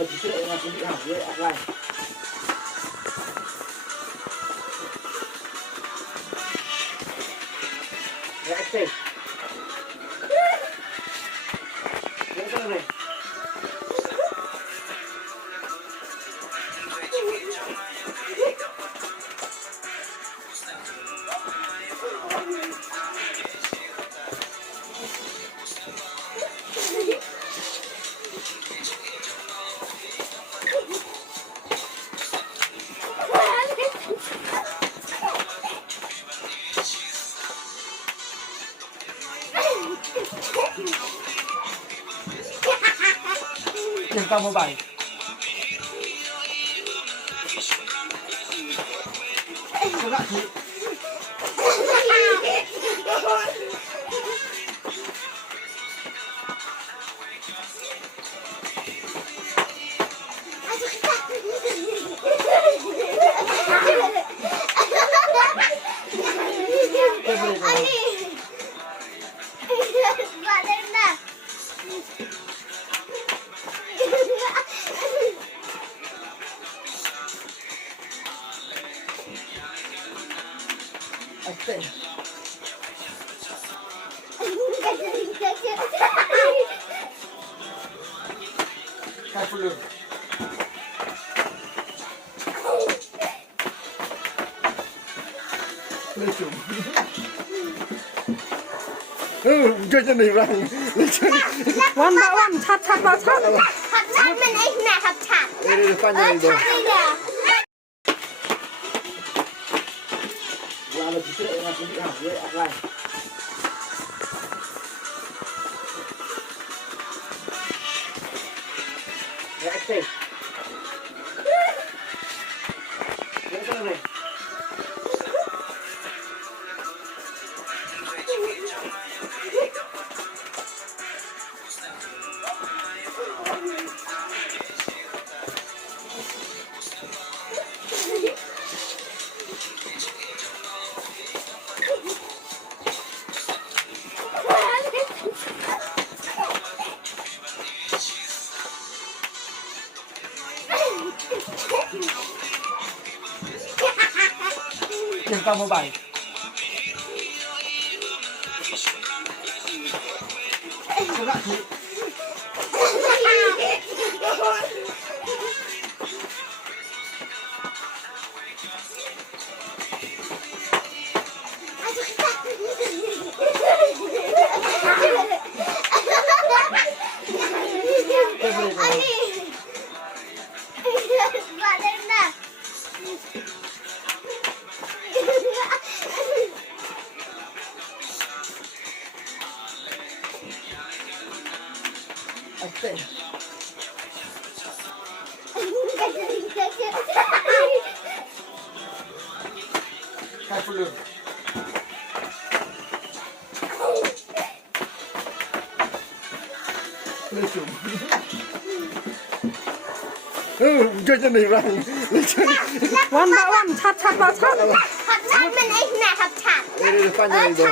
là chỉ chuyện là không bị hỏng với offline. Đấy, anh cái này. Đừng cao 17. Không lạ chị. Okay. Hai phụ lương. Lên xuống. Cho chân này vàng. One by one, chat chat vào chat. Hấp chặt mình ấy nè, hấp chặt. Đây phan này rồi. Là chỉ chuyện là không bị hỏng với offline. Đấy, anh cái này. Đừng cao 17. Không lạ chị. Okay. Hai phụ lương. Lên xuống. Cho chân này vàng. One by one, chat chat vào chat. Hấp chặt mình ấy nè, hấp chặt. Đây phan này rồi.